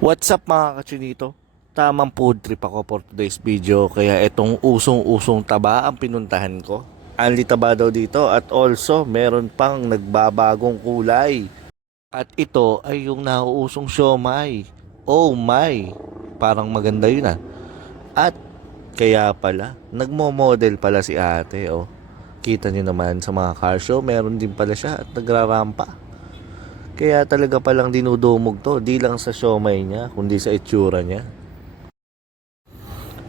What's up mga kachinito? Tamang food trip ako for today's video kaya itong usong-usong taba ang pinuntahan ko. Anli taba daw dito at also meron pang nagbabagong kulay. At ito ay yung nauusong siomay. Oh my! Parang maganda yun ah. At kaya pala, nagmo-model pala si ate oh. Kita nyo naman sa mga car show, meron din pala siya at nagrarampa. Kaya talaga palang dinudumog to, di lang sa siomay niya, kundi sa itsura niya.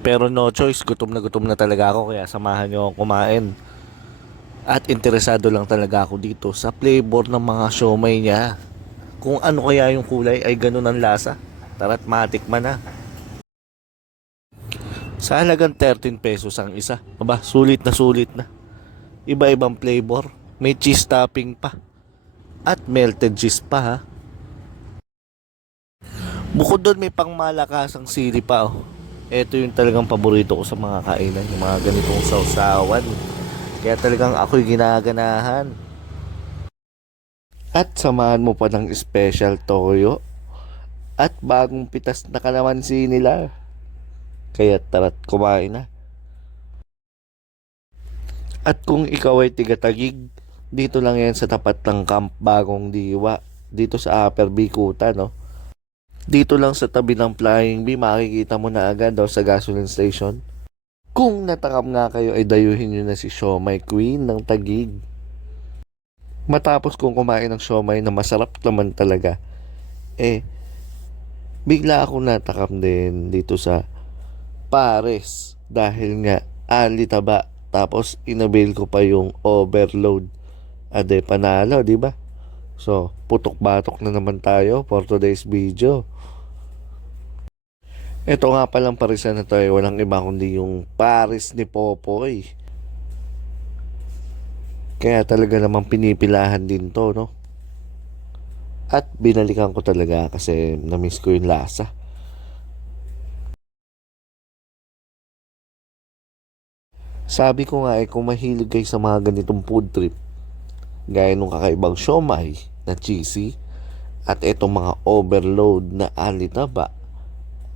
Pero no choice, gutom na gutom na talaga ako kaya samahan niyo akong kumain. At interesado lang talaga ako dito sa flavor ng mga siomay niya. Kung ano kaya yung kulay ay ganun ang lasa. Tara't matikman na. Sa halagang 13 pesos ang isa. Aba, sulit na sulit na. Iba-ibang flavor. May cheese topping pa. At melted cheese pa ha. Bukod doon may pangmalakasang sili pa oh. Ito yung talagang paborito ko sa mga kainan, yung mga ganitong sausawan. Kaya talagang ako'y ginaganahan. At samahan mo pa ng special toyo. At bagong pitas na kalamansi nila. Kaya tara't kumain na. At kung ikaw ay tigatagig, dito lang yan sa tapat ng Camp Bagong Diwa. Dito sa Upper Bikuta, no? Dito lang sa tabi ng Flying Bee, makikita mo na agad daw sa gasoline station. Kung natakam nga kayo, ay dayuhin nyo na si Siomay Queen ng Tagig. Matapos kong kumain ng siomay na masarap naman talaga, eh, bigla ako natakam din dito sa Pares dahil nga ali taba tapos inabil ko pa yung overload ade panalo di ba? So putok batok na naman tayo for today's video. Ito nga palang parisan na to ay walang iba kundi yung Paris ni Popoy. Kaya talaga namang pinipilahan din to no? At binalikan ko talaga kasi na-miss ko yung lasa. Sabi ko nga eh, kung mahilig kayo sa mga ganitong food trip, gaya nung kakaibang siomay na cheesy, at itong mga overload na alitaba,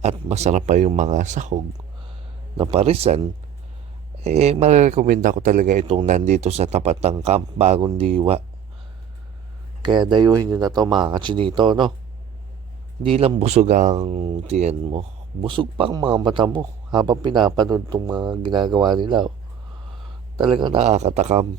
at masarap pa yung mga sahog na parisan, eh, marirekomenda ko talaga itong nandito sa tapat ng Camp Bagong Diwa. Kaya dayuhin nyo na to mga kachinito, no? Hindi lang busog ang tiyan mo. Busog pa ang mga mata mo habang pinapanood itong mga ginagawa nila. Oh talagang nakakatakam.